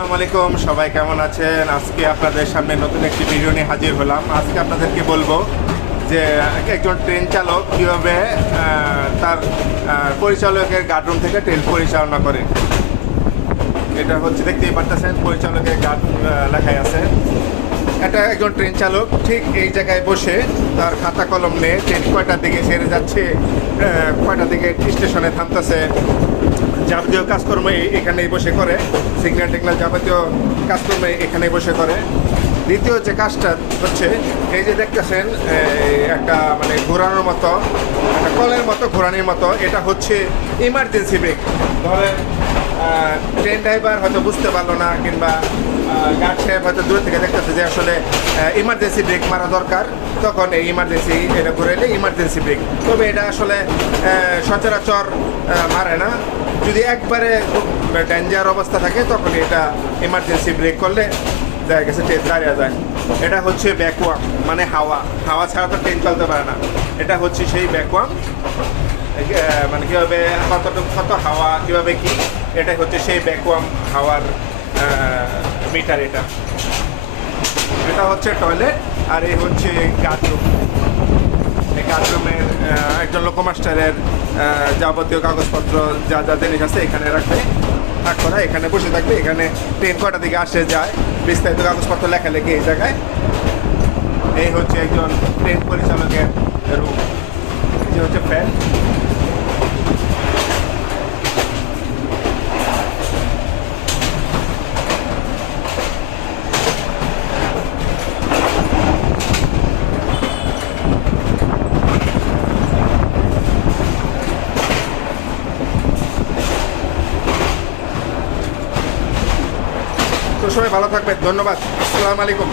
আসসালামু আলাইকুম, সবাই কেমন আছেন? আজকে আপনাদের সামনে নতুন একটি ভিডিও নিয়ে হাজির হলাম। আজকে আপনাদেরকে বলবো যে একজন ট্রেন চালক কীভাবে তার পরিচালকের গার্ডরুম থেকে ট্রেন পরিচালনা করে। এটা হচ্ছে, দেখতেই পারতেছেন, পরিচালকের গার্ড লেখাই আছে। এটা একজন ট্রেন চালক ঠিক এই জায়গায় বসে তার খাতা কলম নিয়ে ট্রেন কয়টার দিকে ছেড়ে যাচ্ছে, কয়টার দিকে স্টেশনে থামতেছে, যাবতীয় কাজকর্ম এখানেই বসে করে। সিগন্যাল টিগন্যাল যাবতীয় কাজকর্ম এখানেই বসে করে। দ্বিতীয় যে কাজটা হচ্ছে, এই যে দেখতেছেন একটা মানে ঘোরানোর মতো, একটা কলের মতো ঘোরানোর মতো, এটা হচ্ছে ইমার্জেন্সি ব্রেক। ধরেন ট্রেন ড্রাইভার হয়তো বুঝতে পারলো না, কিংবা গার্ড সাহেব হয়তো দূর থেকে দেখতেছে যে আসলে ইমার্জেন্সি ব্রেক মারা দরকার, তখন এই ইমার্জেন্সি এটা ঘুরাইলে ইমার্জেন্সি ব্রেক। তবে এটা আসলে সচরাচর মারে না। যদি একবারে খুব ডেঞ্জার অবস্থা থাকে তখন এটা ইমার্জেন্সি ব্রেক করলে দেখা গেছে ট্রেন দাঁড়িয়ে যায়। এটা হচ্ছে ব্যাকওয়াম, মানে হাওয়া ছাড়া তো ট্রেন চলতে পারে না। এটা হচ্ছে সেই ব্যাকওয়াম, মানে কীভাবে কত হাওয়া কীভাবে কি, এটাই হচ্ছে সেই ব্যাকওয়াম হাওয়ার মিটার। এটা হচ্ছে টয়লেট, আর এই হচ্ছে গার্ডরুম। এই গার্ডরুমের একজন লোকোমাস্টারের যাবতীয় কাগজপত্র যা যা জিনিস আছে এখানে রাখবে, থাক করা, এখানে বসে থাকবে। এখানে ট্রেন কয়টা দিকে আসে যায় বিস্তারিত কাগজপত্র লেখালেখি এই জায়গায়। এই হচ্ছে একজন ট্রেন পরিচালকের রুম। এই যে হচ্ছে ফ্যান। তো সবাই ভালো থাকবেন, ধন্যবাদ, আসসালামু আলাইকুম।